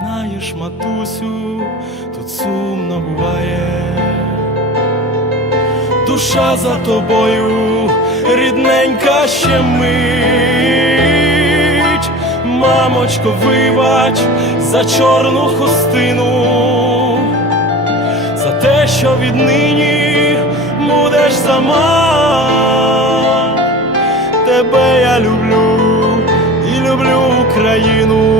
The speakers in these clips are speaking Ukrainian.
знаєш, матусю, тут сумно буває. Душа за тобою, рідненька ще мить. Мамочко, вибач за чорну хустину, за те, що віднині будеш сама. Тебе я люблю і люблю Україну.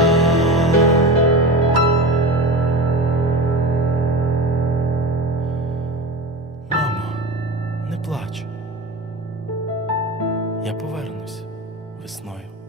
Не плач. Я повернусь весною.